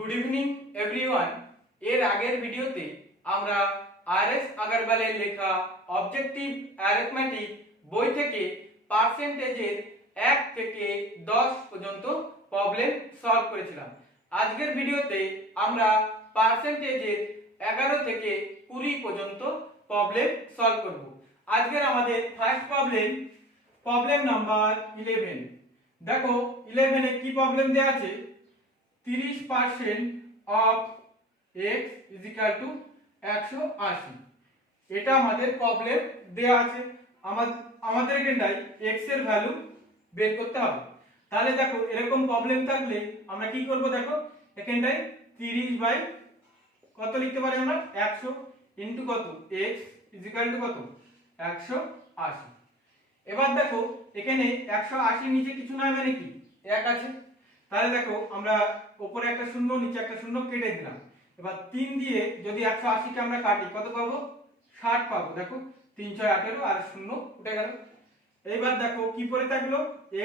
Good evening everyone. এর আগের ভিডিওতে আমরা আর.এস. আগরওয়ালের লেখা অবজেক্টিভ অ্যারিথমেটিক বই থেকে পার্সেন্টেজের 1 থেকে 10 পর্যন্ত প্রবলেম সলভ করেছিলাম। আজকের ভিডিওতে আমরা পার্সেন্টেজের 11 থেকে 20 পর্যন্ত প্রবলেম সলভ করব। আজকের আমাদের ফার্স্ট প্রবলেম নাম্বার 11। দেখো 11 এ কি প্রবলেম দেওয়া আছে, 30% of x is equal to 180। এটা আমাদের প্রবলেম দেয়া আছে। আমাদের এখানটায় x এর ভ্যালু বের করতে হবে। তাহলে দেখো এরকম প্রবলেম থাকলে আমরা কি করব, দেখো এখানটায় 30 বাই কত লিখতে পারি আমরা 100 ইনটু কত x is equal to কত 180। এবার দেখো এখানে 180 নিচে কিছু না মানে কি 1 আছে। তাহলে দেখো আমরা উপরে একটা শূন্য নিচে একটা শূন্য কেটে দিলাম। এবার 3 দিয়ে যদি 180 কে আমরা কাটি কত পাবো 60 পাবো। দেখো 3 6 18 আর শূন্য উঠে গেল। এইবার দেখো কি পড়ে থাকলো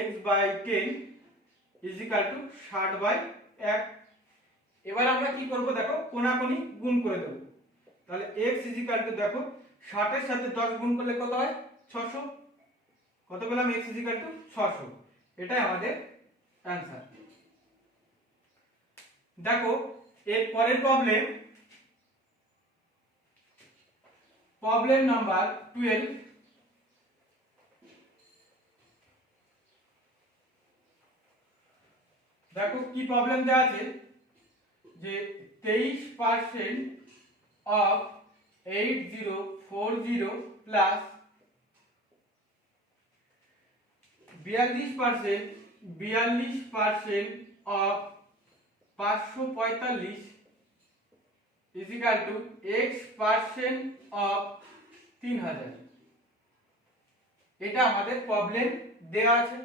x by 10 is equal to 60 by 1। এবার আমরা কি করব, দেখো কোণাকুনি গুণ করে দেব। তাহলে x ইজ ইকুয়াল টু দেখো 60 এর সাথে 10 গুণ করলে কত হয় 600। কত পেলাম x ইজ ইকুয়াল টু 600। এটাই আমাদের অ্যানসার। দেখো এর পরের প্রবলেম নাম্বার 12। দেখো কি প্রবলেম দেওয়া আছে যে 23% of 8040 plus 42% of 545 is equal to x% of 3000। এটা আমাদের প্রবলেম দেওয়া আছে।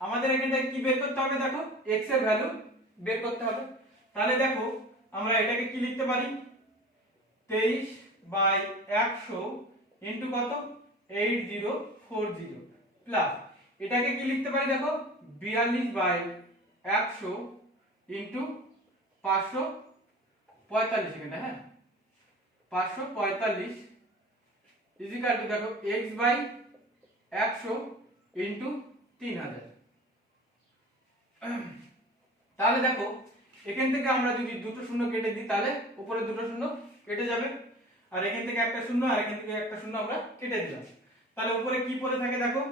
আমাদের এখানটা কি বের করতে হবে, দেখো x এর ভ্যালু বের করতে হবে। তাহলে দেখো আমরা এটাকে কি লিখতে পারি 23 বাই 100 ইনটু কত 8040 প্লাস এটাকে কি লিখতে পারি, দেখো 42 বাই 100 ইনটু 545 এখানে, হ্যাঁ 545 ইজ ইকুয়াল টু দেখো x বাই 100 ইনটু 3000। তাহলে দেখো এখান থেকে আমরা যদি দুটো শূন্য কেটে দিই তাহলে উপরে দুটো শূন্য কেটে যাবে, আর এখান থেকে একটা শূন্য আর এখান থেকে একটা শূন্য আমরা কেটে দিলাম। তাহলে উপরে কি পড়ে থাকে দেখো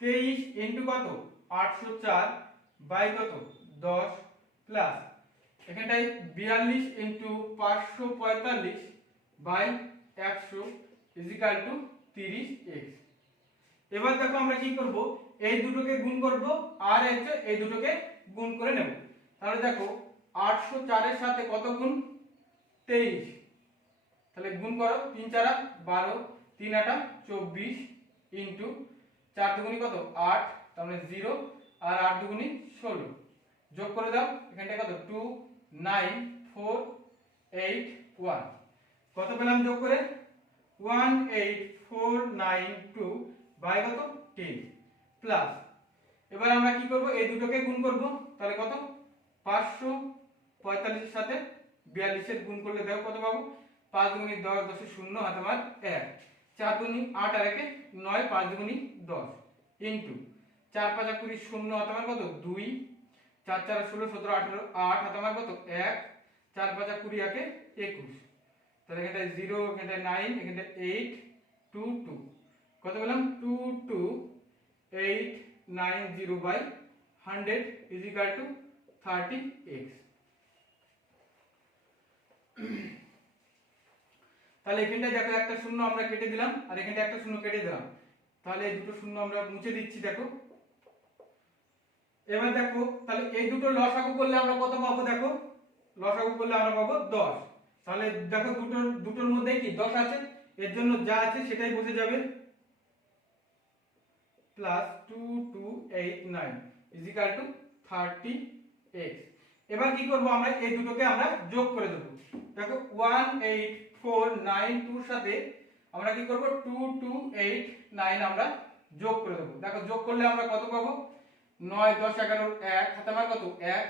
23 ইনটু কত 804 বাই কত 10 প্লাস এখানটায় 42 into 545 by 100 is equal to 30x। এবার দেখো আমরা কি করব, এই দুটোকে গুণ করব আর এই দুটোকে গুণ করে নেব। তাহলে দেখো 804 এর সাথে কত গুণ 23, তাহলে গুণ করো 3 4 12 3 8 24 ইনটু 4 দুগুণী কত 8, তার মানে 0 আর 8 দুগুণী 16 যোগ করে দাও। এখানটা কত 29481 কত পেলাম যোগ করে 18492 বাই কত 10 প্লাস এবার আমরা কি করব এই দুটোকে গুণ করব। তাহলে কত 545 এর সাথে 42 এর গুণ করলে দেখো কত পাবো 5 দুগুণী 10 10 0 হাতে আমার 1 4 দুগুণী 8 আর 1 9 5 দুগুণী 10 ইনটু 4 5 20 0 হাতে আমার কত 2 4 4 16 17 18 8 হাতে আমার কত 1 4 5 20 1 21। তাহলে এখানটা 0 এখানটা 9 এখানটা 8 2 2 কত পেলাম 22890 by 100 is equal to 30x। তাহলে এখানটায় দেখো একটা শূন্য আমরা কেটে দিলাম আর এখানটা একটা শূন্য কেটে দিলাম। তাহলে এই দুটো শূন্য আমরা মুছে দিচ্ছি। দেখো এবার দেখো তাহলে এই দুটো লসাগু করলে আমরা কত পাবো, দেখো লসাগু করলে আমরা পাবো 10। তাহলে দেখো দুটোর মধ্যে কি 10 আছে, এর জন্য যা আছে সেটাই বসে যাবে plus 2289 is equal to 30x। এবার কি করব আমরা এই দুটোকে আমরা যোগ করে দেব। দেখো 18492 এর সাথে আমরা কি করব 2289 আমরা যোগ করে দেব। দেখো যোগ করলে আমরা কত পাবো 9 10 11 1 হাতে আমার কত 1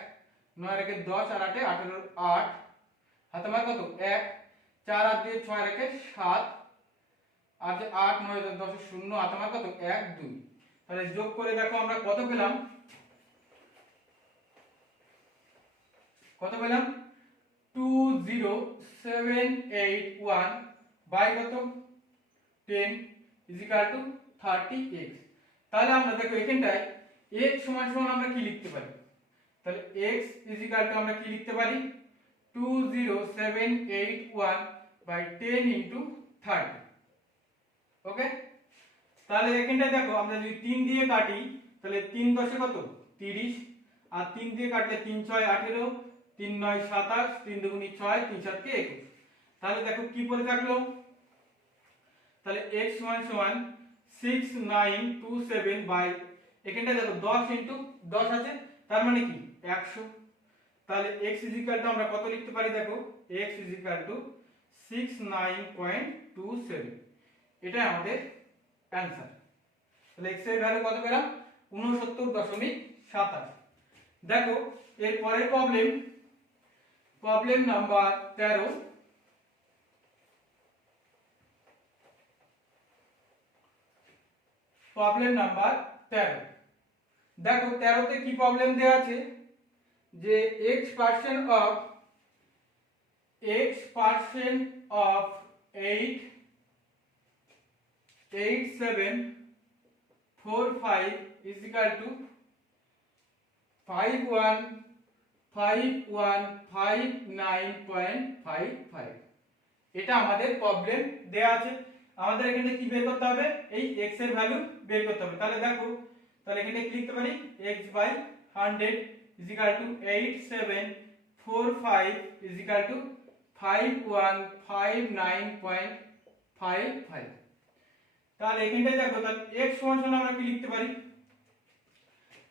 9 রেখে 10 আর 8 18 8 হাতে মার কত 1 4 আর 2 6 রেখে 7 আর যে 8 9 10 0 হাতে মার কত 1 2। তাহলে যোগ করে দেখো আমরা কত পেলাম, কত পেলাম 20781 বাই কত 10 ইজিক্যাল টু 30x। তাহলে আমরা দেখো এখানটায় x সমান সমান আমরা কি লিখতে পারি, তাহলে x ইজিক্যাল টু আমরা কি লিখতে পারি 20781 বাই 10 ইনটু 30। ওকে, তাহলে এখানটায় দেখো আমরা যদি 3 দিয়ে কাটি তাহলে 3 10 কত 30, আর 3 দিয়ে কাটলে 3 6 18, 3 9 27, 3 2 6, 3 7 21। তাহলে দেখো কি পড়ে থাকলো, তাহলে x সমান সমান 6927 বাই এখানটা দেখো 10 ইনটু 10 আছে, তার মানে কি 100। তাহলে x ইজিক্যাল টু আমরা কত লিখতে পারি, দেখো x ইজিক্যাল টু 69.27, এটা আমাদের অ্যানসার। তাহলে x এর ভ্যালু কত পেলাম 69.27। দেখো এর পরের problem, problem number 13। Problem number 13, দেখো 13 তে কি প্রবলেম দেয়া আছে যে x% of 88745 is equal to 515159.55। এটা আমাদের প্রবলেম দেয়া আছে, আমাদের এখানে কি বের করতে হবে, এই x এর ভ্যালু বের করতে হবে। তাহলে দেখো, তাহলে এখানে কি লিখতে পারি x by 100 is equal to 8745 is equal to 5159.55। তাহলে এখানটায় দেখো, তাহলে x সমান সমান আমরা কি লিখতে পারি,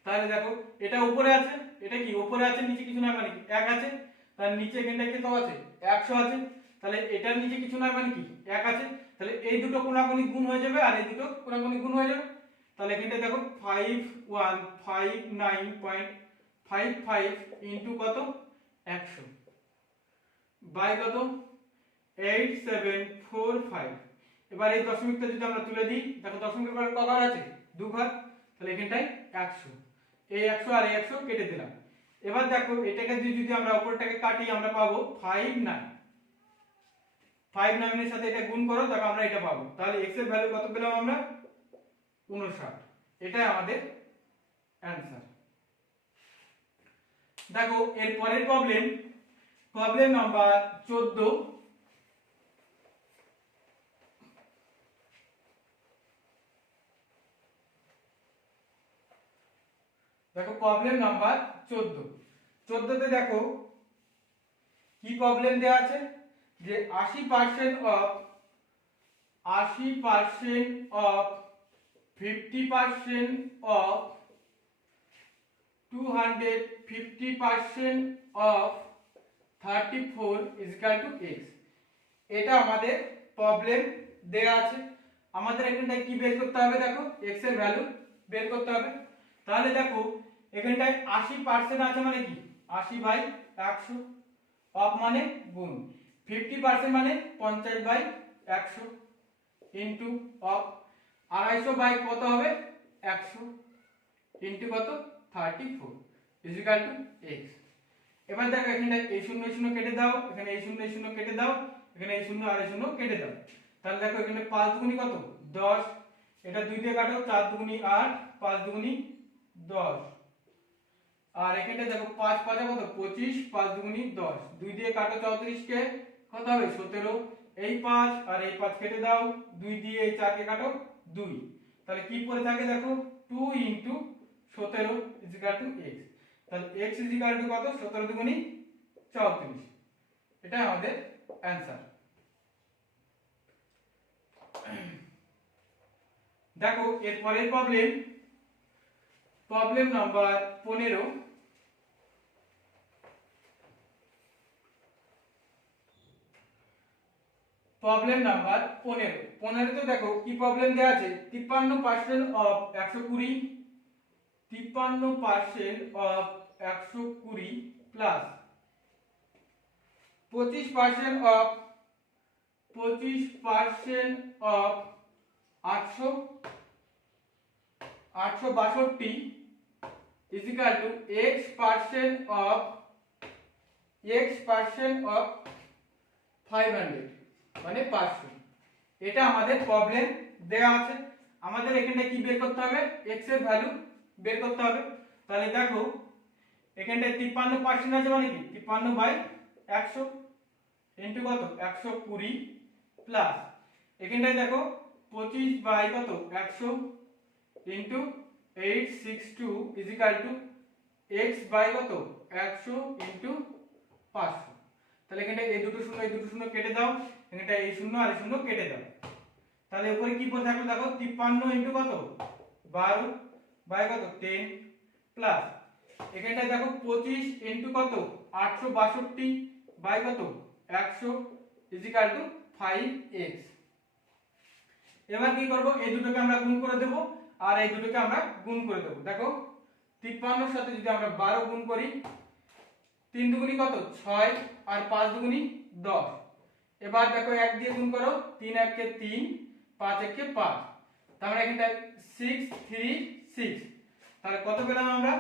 তাহলে দেখো এটা উপরে আছে, এটা কি উপরে আছে নিচে কিছু না মানে কি 1 আছে, তার নিচে এখানটায় কত আছে 100 আছে, তাহলে এটার নিচে কিছু না মানে কি 1 আছে, তাহলে এই দুটো কোণাকুণি গুণ হয়ে যাবে আর এই দুটো কোণাকুণি গুণ হয়ে যাবে। তাহলে এখানটায় দেখো 5159.55 ইনটু কত 100 বাই কত 8745। এবার এই দশমিকটা যদি আমরা তুলে দিই, দেখো দশমিকের পরে ক ঘর আছে 2 ঘর, তাহলে এখানটায় 100, এই 100 আর এই 100 কেটে দিলাম। এবার দেখো এটাকে যদি আমরা উপরটাকে কাটি আমরা পাবো 59 এর সাথে এটা গুণ করো, দেখো আমরা এটা পাবো। তাহলে x এর ভ্যালু কত পেলাম আমরা 59, এটাই আমাদের অ্যানসার। দেখো এর পরের প্রবলেম, প্রবলেম নাম্বার 14। দেখো প্রবলেম নাম্বার 14, 14 তে দেখো কি প্রবলেম দেয়া আছে যে 80% of 50% of 250% of 34 is equal to x। এটা আমাদের প্রবলেম দেয়া আছে, আমাদের এখানটায় কি বের করতে হবে, দেখো x এর ভ্যালু বের করতে হবে। তাহলে দেখো এখানটায় 80% আছে মানে কি 80/100, অফ মানে গুণ, 50% মানে 50/100 ইনটু অফ 250 বাই কত হবে 100 ইনটু কত 34 ইজ ইকুয়াল টু x। এবার দেখো এখানে এই 0 এই 0 কেটে দাও, এখানে এই 0 এই 0 কেটে দাও, এখানে এই 0 আর এই 0 কেটে দাও। তাহলে দেখো এখানে 5 দুগুনি কত 10, এটা 2 দিয়ে কাটো 4 দুগুনি 8, 5 দুগুনি 10, আর এখানে দেখো 5 5 কত 25, 5 দুগুনি 10, 2 দিয়ে কাটো 34 কে কত হবে 17, এই 5 আর এই 5 কেটে দাও, 2 দিয়ে এই 4 কে কাটো 2, তাহলে কি পড়ে থাকে দেখো 2 into 17 is equal to x। তাহলে x ইজ ইকুয়াল টু কত 17 দুগুনি 34, এটা আমাদের অ্যানসার। দেখো এর পরের problem, problem number 15। Problem number 15, 15 তে দেখো কি প্রবলেম দেয়া আছে 53% of 120, 53% of 120 plus 25% of 862 is equal to x% of 500 মানে 500। এটা আমাদের প্রবলেম দেয়া আছে, আমাদের এখানে কি বের করতে হবে, x এর ভ্যালু বের করতে হবে। তাহলে দেখো এখানটায় 53% আছে মানে কি 53/100 ইনটু কত 120 প্লাস এখানটায় দেখো 25 বাই কত 100 into 862 is equal to x by কত 100 ইনটু 500। তাহলে এখানটা এই দুটো শূন্য কেটে দাও, এখানটা এই শূন্য আর এই শূন্য কেটে দাও। তাহলে উপরে কি পড়ে থাকলো দেখো 53 ইনটু কত 12 বাই কত 10 প্লাস এখানটায় দেখো 25 ইনটু কত 862 বাই কত 100 ইজ ইকুয়াল টু 5x। এবার কি করব, এই দুটোকে আমরা গুণ করে দেব আর এই দুটোকে আমরা গুণ করে দেব। দেখো 53 এর সাথে যদি আমরা 12 গুণ করি 3 দুগুনি কত 6 আর 5 দুগুনি 10। এবার দেখো 1 দিয়ে গুণ করো 3 1 কে 3 5 1 কে 5, তার মানে এখানটা 636। তাহলে কত পেলাম আমরা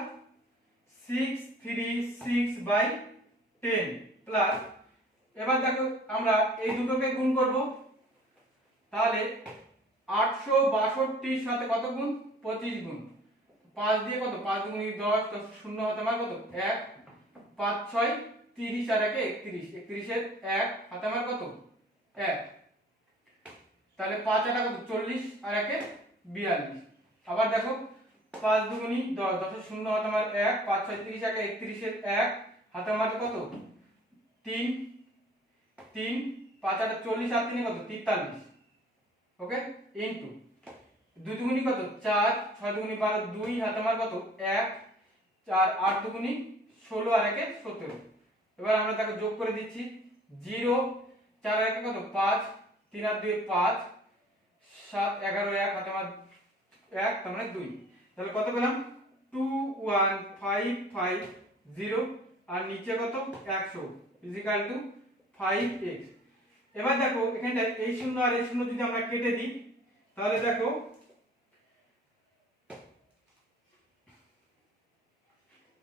636/10 প্লাস এবার দেখো আমরা এই দুটোকে গুণ করব, তাহলে 862 সাথে কত গুণ 25 গুণ 5 দিয়ে কত 5 দুগুনি 10 10 শূন্য হাতে আমার কত 1 5 6 30 আর 1 31 31 এর 1 হাতে আমার কত 1, তাহলে 5 8 কত 40 আর 1 42। আবার দেখো 5 দুগুনি 10 10 এর শূন্য হাতে আমার 1 5 6 30 1 31 এর 1 হাতে আমার কত 3 3 5 8 40 আর 3 কত 43। ওকে ইনটু 2 দুগুনি কত 4 6 দুগুনি 12 2 হাতে আমার কত 1 4 8 দুগুনি 16 আর 1 17। এবার আমরা তাকে যোগ করে দিচ্ছি 0 4 আর 1 কত 5 3 আর 2 5 7 11 1 হাতে আমার 1 তার মানে 2। তাহলে কত পেলাম 21550 আর নিচে কত 100 ইজ ইকুয়াল টু 5x। এবার দেখো এখানটা এই শূন্য আর এই শূন্য যদি আমরা কেটে দিই তাহলে দেখো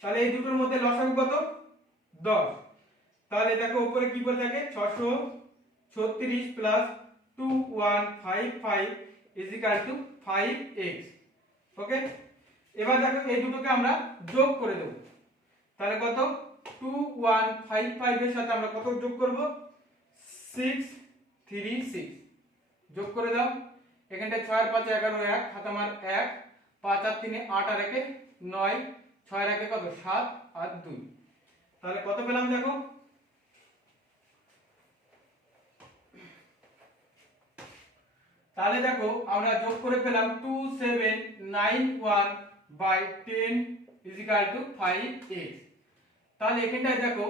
তাহলে এই দুটোর মধ্যে লসাগু কত 10। তাহলে দেখো উপরে কি পড়ে থাকে 636 plus 2155 is equal two 5x। ওকে এবার দেখো এই দুটোকে আমরা যোগ করে দেব, তাহলে কত 2155 এর সাথে আমরা কত যোগ করব 636 যোগ করে দাও। এখানটা 6 আর 5 11 1 হাতে আমার 1 5 আর 3 8 আর 1 9 6 আর 1 কত 7 আর 2। তাহলে কত পেলাম দেখো তাহলে দেখো আমরা যোগ করে পেলাম 2791/10 ইজ ইকুয়াল টু 5x। তাহলে এখানটায় দেখো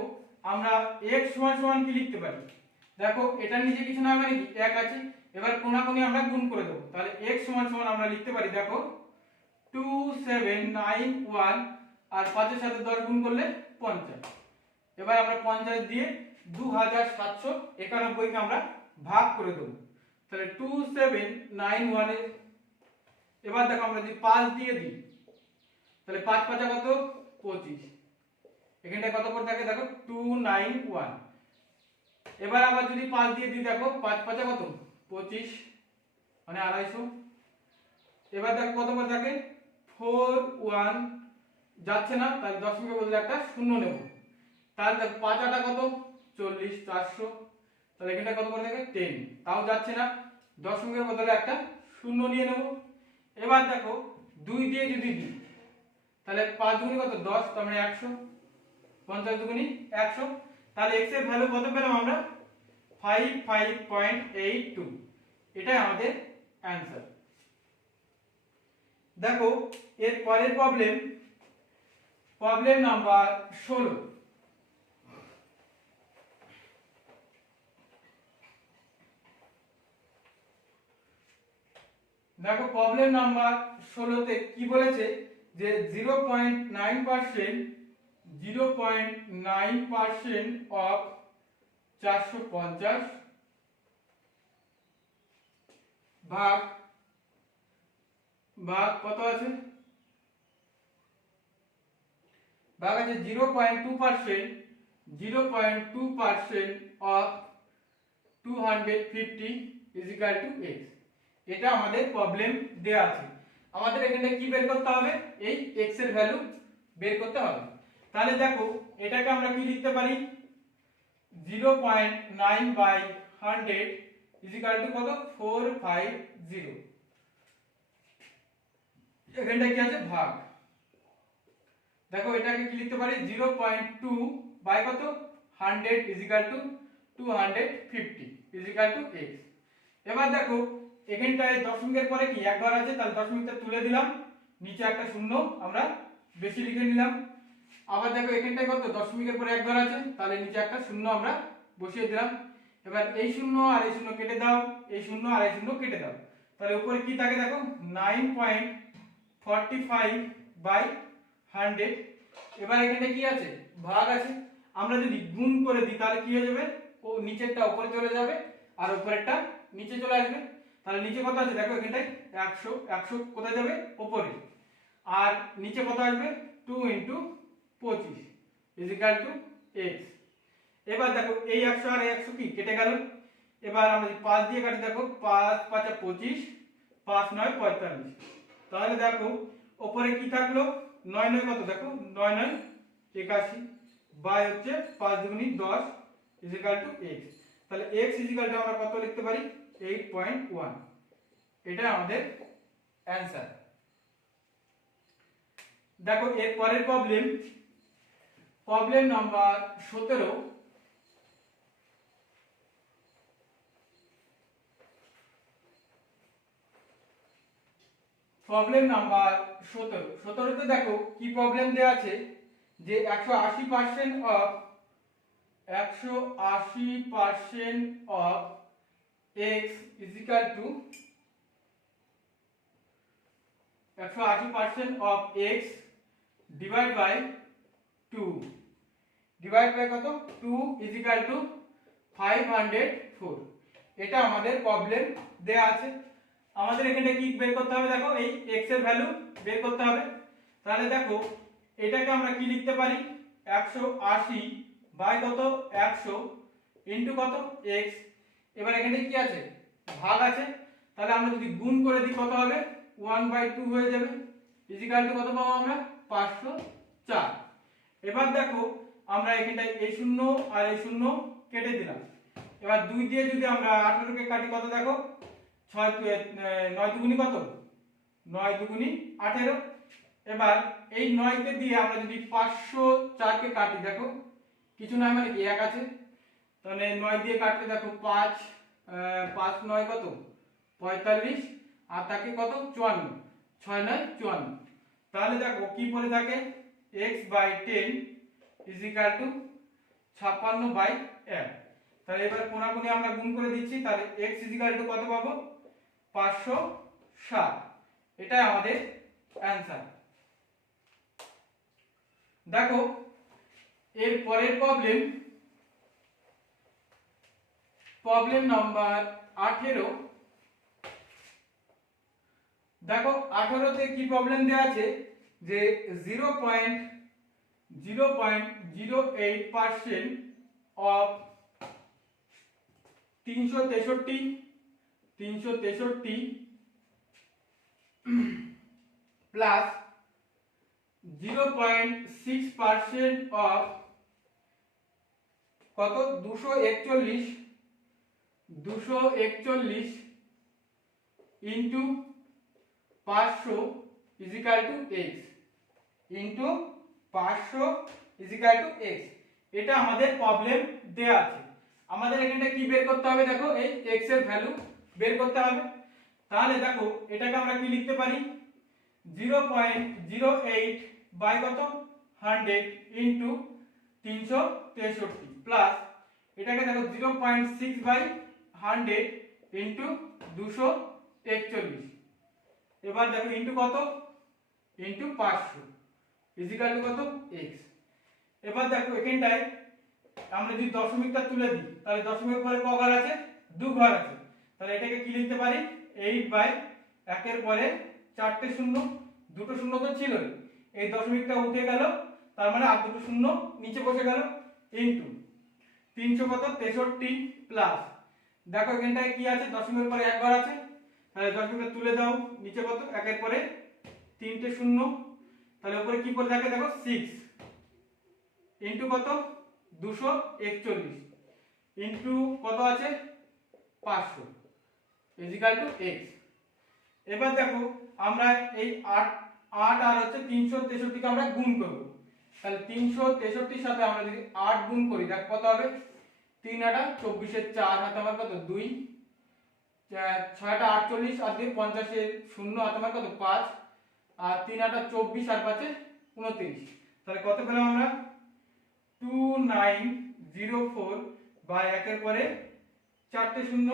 আমরা x সমান সমান কি লিখতে পারি, দেখো এটার নিচে কিছু না মানে কি 1 আছে, এবার কোণাকুণি আমরা গুণ করে দেব। তাহলে x সমান সমান আমরা লিখতে পারি দেখো 2791 আর 5 এর সাথে 10 গুণ করলে 50। এবার আমরা 50 দিয়ে 2791 কে আমরা ভাগ করে দেব, তাহলে 2791 এর এবার দেখো আমরা যদি 5 দিয়ে দিই তাহলে 5 5 কত 25, এখানটা কত করে থাকে দেখো 291। এবার আবার যদি 5 দিয়ে দিই দেখো 5 5 কত 25 মানে 250। এবার দেখো কত করে থাকে 41 যাচ্ছে না, তাহলে দশমিকের বদলে একটা শূন্য নেব। তাহলে দেখো 5 8 কত 40 400, তাহলে এখানটা কত করে থাকে 10, তাও যাচ্ছে না, দশমিকের বদলে একটা শূন্য নিয়ে নেব। এবার দেখো 2 দিয়ে যদি দিই তাহলে 5 দুগুনি কত 10 তার মানে 100, 50 দুগুনি 100। তাহলে x এর ভ্যালু কত পেলাম আমরা 55.82, এটাই আমাদের অ্যানসার। দেখো এর পরের প্রবলেম নাম্বার 16। দেখো প্রবলেম নাম্বার 16 তে কি বলেছে যে 0.9% 0.9% অফ 450 ভাগ ভাগ কত আছে, ভাগ আছে 0.2% of 250 is equal to x। এটা আমাদের প্রবলেম দেয়া আছে, আমাদের এখানে কি বের করতে হবে, এই x এর ভ্যালু বের করতে হবে। তাহলে দেখো এটাকে আমরা কি লিখতে পারি, 0.9/100 ইজ ইকুয়াল টু কত, 450। এখানটা কি আছে, ভাগ। দেখো এটাকে কি লিখতে পারি, 0.2 বাই কত, 100 is equal two 250 is equal to x। এবার দেখো এখানটায় দশমিকের পরে কি এক ঘর আছে, তাহলে দশমিকটা তুলে দিলাম, নিচে একটা শূন্য আমরা বেশি লিখে নিলাম। আবার দেখো এখানটায় কত, দশমিকের পরে এক ঘর আছে, তাহলে নিচে একটা শূন্য আমরা বসিয়ে দিলাম। এবার এই শূন্য আর এই শূন্য কেটে দাও, এই শূন্য আর এই শূন্য কেটে দাও, তাহলে উপরে কি থাকে দেখো, 9.45/100। এবার এখানে কি আছে, ভাগ আছে, আমরা যদি গুণ করে দিই তাহলে কি হয়ে যাবে, ও নিচেরটা উপরে চলে যাবে আর উপরেরটা নিচে চলে আসবে। তাহলে নিচে কত আছে দেখো, এখানটায় 100, 100 কোথায় যাবে, উপরে, আর নিচে কত আসবে, 2 × 25 ইজ ইকুয়াল টু x। এবার দেখো এই 100 আর এই 100 কি কেটে গেল। এবার আমরা যদি 5 দিয়ে কাটি, দেখো 5 × 5 = 25, 5 × 9 = 45। তাহলে দেখো উপরে কি থাকলো, 9 9 কত, দেখো 9 9 81 বাই হচ্ছে 5 × 2 = 10 ইজ ইকুয়াল টু x। তাহলে x ইজ ইকুয়াল টু আমরা কত লিখতে পারি, 8.1। এটা আমাদের অ্যানসার। দেখো এর পরের problem, problem number 17। Problem number 17 তে দেখো কি প্রবলেম দেয়া আছে, যে 180% of x is equal to 180% of x divide by 2, divide by কত, 2 ইজ ইকুয়াল টু 504। এটা আমাদের প্রবলেম দেয়া আছে। আমাদের এখানে কি বের করতে হবে, দেখো এই x এর ভ্যালু বের করতে হবে। তাহলে দেখো এটাকে আমরা কি লিখতে পারি, 180 বাই কত, 100 ইনটু কত, x। এবার এখানে কি আছে, ভাগ আছে, তাহলে আমরা যদি গুণ করে দিই কত হবে, 1/2 হয়ে যাবে ইজ ইকুয়াল টু কত পাবো আমরা, 504। এবার দেখো আমরা এখানটায় এই শূন্য আর এই শূন্য কেটে দিলাম। এবার 2 দিয়ে যদি আমরা 18 কে কাটি কত, দেখো 9 দুগুনি কত, 9 দুগুনি 18। এবার এই 9 কে দিয়ে আমরা যদি 504 কে কাটি, দেখো কিছু নয় মানে কি এক আছে, তাহলে 9 দিয়ে কাটলে দেখো 5 5 9 কত, 45, আর তাকে কত, 54, 6 9 54। তাহলে দেখো কি পড়ে থাকে, x/10 ইজ ইকুয়াল টু 56/1। তাহলে এবার কোনাকুনি আমরা গুণ করে দিচ্ছি, তাহলে x ইজ ইকুয়াল টু কত পাবো, 560। এটাই আমাদের অ্যানসার। দেখো এর পরের প্রবলেম, প্রবলেম নাম্বার 18। দেখো 18 তে কি প্রবলেম দেয়া আছে, যে 0.08% অফ 363 প্লাস 0.6% অফ কত, 241 into 500 is equal to x, into 500 is equal to x। এটা আমাদের প্রবলেম দেয়া আছে। আমাদের এখানটা কি বের করতে হবে, দেখো এই x এর ভ্যালু বের করতে হবে। তাহলে দেখো এটাকে আমরা কি লিখতে পারি, 0.08 বাই কত, 100 ইনটু 363 প্লাস এটাকে দেখো 0.6/100 ইনটু 241। এবার দেখো ইনটু কত, ইনটু 500 ইজ ইকুয়াল টু কত, x। এবার দেখো এখানটায় আমরা যদি দশমিকটা তুলে দিই তাহলে দশমিকের পরে ক ঘর আছে, 2 ঘর আছে। তাহলে এটাকে কি লিখতে পারি, 8/1 পরে 4টে শূন্য, দুটো শূন্য তো ছিলই, এই দশমিকটা উঠে গেল, তার মানে আর দুটো শূন্য নিচে বসে গেল, ইনটু 363 প্লাস, দেখো এখানটায় কি আছে, দশমিকের পরে 1 ঘর আছে, তাহলে দশমিকটা তুলে দাও, নিচে কত, 1 পরে 3টে শূন্য, তাহলে উপরে কি পড়ে থাকে দেখো 6 ইনটু কত 241 ইনটু কত আছে 500 ইজিক্যাল টু x। এবার দেখো আমরা এই 8 আর হচ্ছে 363 কে আমরা গুণ করব, তাহলে 363 সাথে আমরা যদি 8 গুণ করি দেখ কত হবে, 3 8 24 এর 4 হাতে আমার কত 2, 6 8 48 আর 2 50 এর 0 হাতে আমার কত 5, আর 3 8 24 আর 5 29, তাহলে কত পেলাম আমরা 2904 বাই 1 এর পরে 4টে শূন্য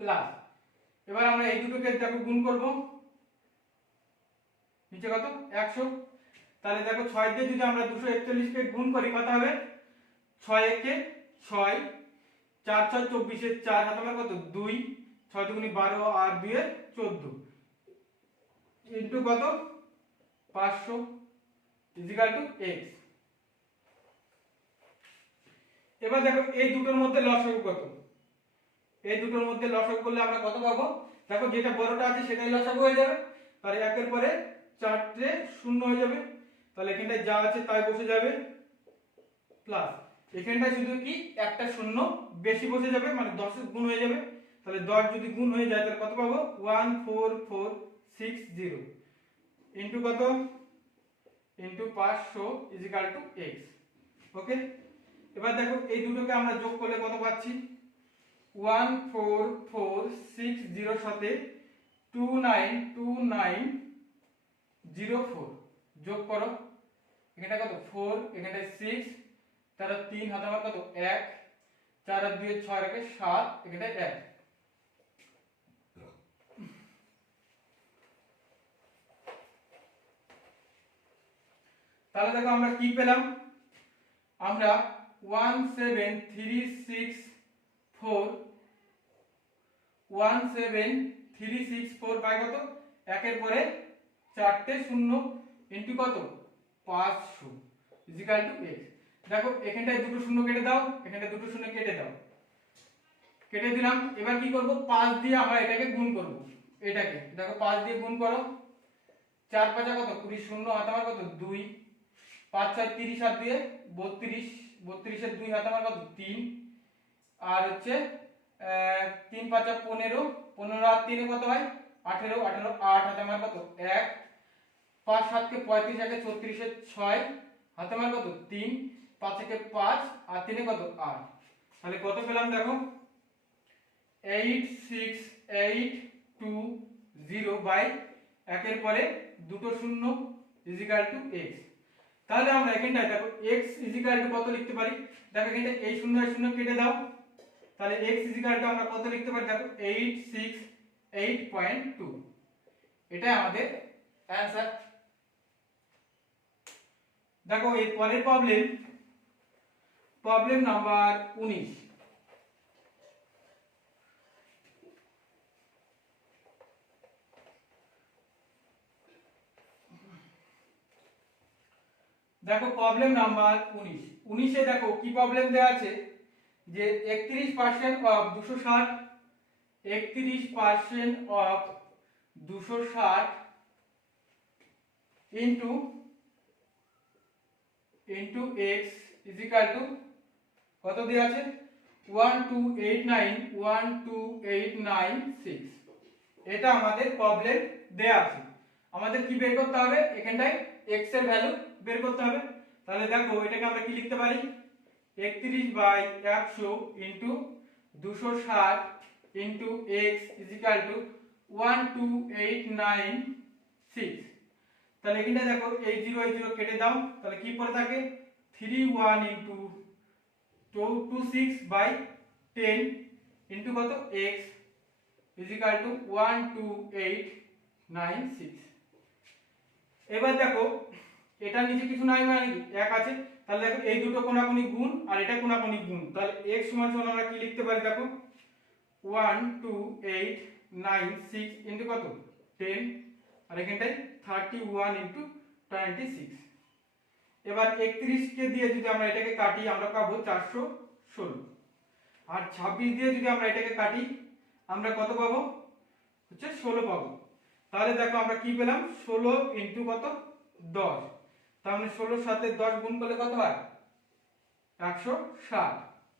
প্লাস, এবার আমরা এই দুটোকে দেখো গুণ করব, নিচে কত 100, তাহলে দেখো 6 দিয়ে যদি আমরা 241 কে গুণ করি কত হবে, 6 1 6, 4 6 24 এর 4 হাতে আমার কত 2, 6 2 12 আর 2 এর 14 ইনটু কত 500 ইজিক্যাল টু x। এবার দেখো এই দুটোর মধ্যে লসাগু কত, এই দুটোর মধ্যে লসাগু করলে আমরা কত পাবো, দেখো যেটা বড়টা আছে সেটাই লসাগু হয়ে যাবে, তাহলে 1 এর পরে 4টে শূন্য হয়ে যাবে, তাহলে এখানটায় যা আছে তাই বসে যাবে, প্লাস এখানটায় শুধু কি একটা শূন্য বেশি বসে যাবে, মানে 10 গুণ হয়ে যাবে, তাহলে 10 যদি গুণ হয়ে যায় তাহলে কত পাবো 14460 ইনটু কত ইনটু 500 ইজিক্যাল টু x। ওকে, এবার দেখো এই দুটোকে আমরা যোগ করলে কত পাচ্ছি, 14460 সাথে 292904 যোগ করো, এখানটা কত 4, এখানটা 6, তার 3 হাতে আমার কত 1, 4 আর 2 এর 6 রেখে 7, এখানটা 1, তাহলে দেখো আমরা কি পেলাম, আমরা 17364 বাই কত 1 এর পরে 4টে শূন্য ইনটু কত 500 ইজিক্যাল টু x। দেখো এখানটায় দুটো শূন্য কেটে দাও, এখানটায় দুটো শূন্য কেটে দাও, কেটে দিলাম, এবার কি করব 5 দিয়ে আমরা এটাকে গুণ করব, এটাকে দেখো 5 দিয়ে গুণ করো, 4 5 কত 20 শূন্য হাতে আমার কত 2, 5 6 30 আর 2 32, 32 এর 2 হাতে আমার কত 3, আর হচ্ছে 3 5 15, 15 আর 3 কত হয় 18, 18 8 হাতে আমার কত 1, 5 7 কে 35 একে 36 এর 6 হাতে আমার কত 3, 5 একে 5 আর 3 কত 8, তাহলে কত পেলাম দেখো 86820 বাই 1 এর পরে দুটো শূন্য ইজিক্যাল টু x। তাহলে আমরা এখানটায় দেখো x ইজিক্যাল টু কত লিখতে পারি, দেখো এখানটা এই শূন্য আর শূন্য কেটে দাও, তাহলে x ইজিক্যাল টু আমরা কত লিখতে পারি দেখো 868.2, এটা আমাদের অ্যানসার। দেখো এই পরের প্রবলেম নাম্বার 19, দেখো প্রবলেম নাম্বার 19 এ দেখো কি প্রবলেম দেওয়া আছে যে 31% of 260, 31% of 260 into x equal to কত দেওয়া আছে 128912896, এটা আমাদের প্রবলেম দেওয়া আছে, আমাদের কি বের করতে হবে, এখানটায় x এর ভ্যালু বের করতে হবে, তাহলে দেখো এটাকে আমরা কি লিখতে পারি 31/100 into 260 into x equal to 12896, তাহলে এখানটা দেখো এই 0 এই 0 কেটে দাও, তাহলে কি পড়ে থাকে 31 ইনটু 26/10 ইনটু কত x ইজিক্যাল টু 12896। এবার দেখো এটার নিচে কিছু নাই মানে কি 1 আছে, তাহলে দেখো এই দুটো কোনাকুনি গুণ আর এটা কোনাকুনি গুণ, তাহলে x সমান সমান আমরা কি লিখতে পারি দেখো 1 2 8 9 6 ইনটু কত 10 আর এখানটায় 31 ইনটু 26। এবার 31 কে দিয়ে যদি আমরা এটাকে কাটি আমরা পাবো 416, আর 26 দিয়ে যদি আমরা এটাকে কাটি আমরা কত পাবো হচ্ছে 16 পাবো। তাহলে দেখো আমরা কি পেলাম 16 ইনটু কত 10, তার মানে 16 সাথে 10 গুণ করলে কত হয় 160,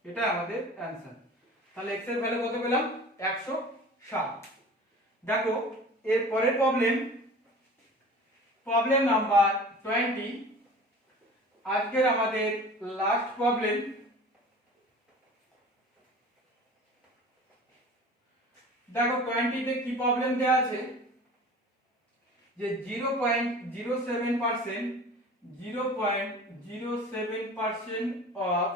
এটা আমাদের অ্যানসার। তাহলে x এর ভ্যালু কত পেলাম 160। দেখো এর পরের প্রবলেম নাম্বার 20, আজকের আমাদের লাস্ট প্রবলেম। দেখো 20 তে কি প্রবলেম দেয়া আছে যে 0.07% of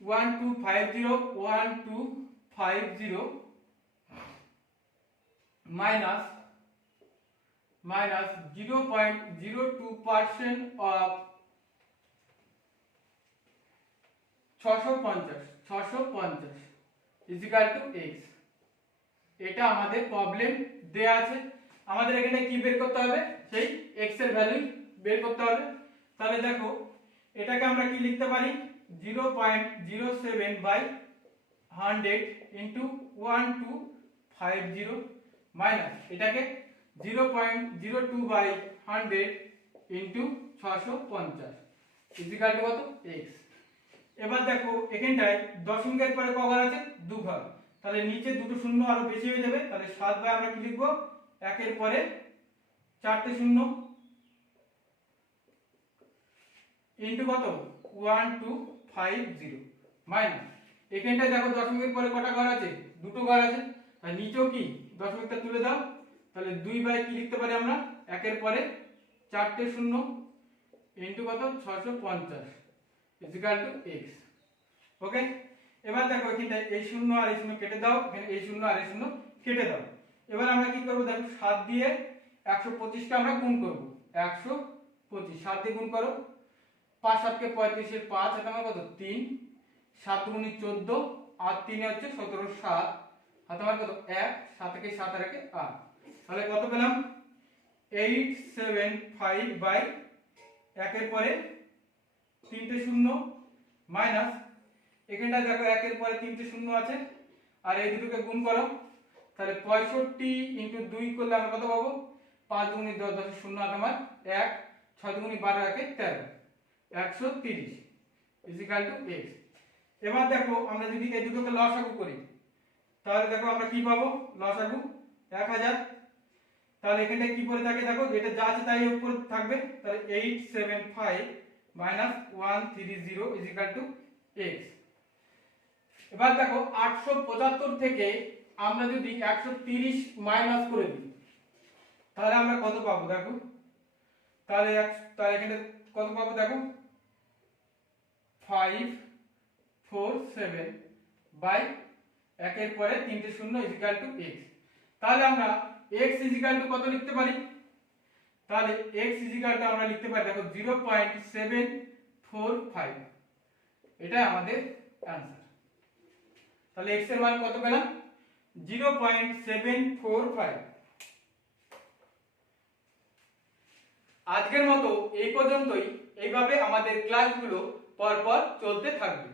1250 minus 0.02% of 650 equal to x। এটা আমাদের প্রবলেম দেয়া আছে, আমাদের এখানে কি বের করতে হবে সেই x এর ভ্যালু বের করতে হবে। তাহলে দেখো এটাকে আমরা কি লিখতে পারি 0.07/100 ইনটু 1250 মাইনাস এটাকে 0.02/100 ইনটু 650 ইজিক্যাল টু কত x। এবার দেখো এখানটায় দশমিকের পরে ক ঘর আছে 2 ঘর, তাহলে নিচে দুটো শূন্য আরো বেশি হয়ে যাবে, তাহলে 7 আমরা কি লিখবো একের পরে 4টে শূন্য ইনটু কত 1250 মাইনাস এখানটায় দেখো দশমিকের পরে কটা ঘর আছে দুটো ঘর আছে, তাহলে নিচেও কি দশমিকটা তুলে দাও, তাহলে 2 কি লিখতে পারি আমরা একের পরে 4টে শূন্য ইনটু কত 650 ইকুয়াল টু x। ওকে, এবার দেখো এখানটায় এই শূন্য আর এই শূন্য কেটে দাও, এখানে এই শূন্য আর এই শূন্য কেটে দাও। এবার আমরা কি করব দেখো 7 দিয়ে 125 কে আমরা গুণ করব, 125 7 দিয়ে গুণ করো, 5 7 কে 35 এর 5 এটা আমার কত 3, 7 গুণি 14 আর 3 এ হচ্ছে 17 7 হাতে আমার কত 1, 7 থেকে 7 আর 1 8, তাহলে কত পেলাম 875 বাই একের পরে 3টে শূন্য মাইনাস এখানটা দেখো একের পরে 3টে শূন্য আছে আর এই দুটোকে গুণ করো, তাহলে 65 ইনটু 2 করলে আমরা কত পাবো 5 গুণি 10 10 শূন্য আর আমার 1, 6 গুণি 12 একে 13 130 ইকুয়াল টু x। এবার দেখো আমরা যদি এই দুটোকে লসাগু করি তাহলে দেখো আমরা কি পাবো লসাগু 1000, তাহলে এখানটা কি পড়ে থাকে দেখো যেটা যা আছে তাই উপরে থাকবে, তাহলে 875 মাইনাস 130 ইকুয়াল টু x। এবার দেখো 875 থেকে আমরা যদি 130 মাইনাস করে দিই তাহলে আমরা কত পাবো দেখো, তাহলে এখানে কত পাবো দেখো 547 বাই একের পরে 3টে শূন্য ইকুয়াল টু x। তাহলে আমরা x ইকুয়াল টু কত লিখতে পারি, তাহলে x ইকুয়াল টু আমরা লিখতে পারি দেখো 0.745, এটা আমাদের आंसर। তাহলে x এর মান কত পেলাম 0.745। আজকের মতো এই পর্যন্তই, এইভাবে আমাদের ক্লাসগুলো পরপর চলতে থাকবে।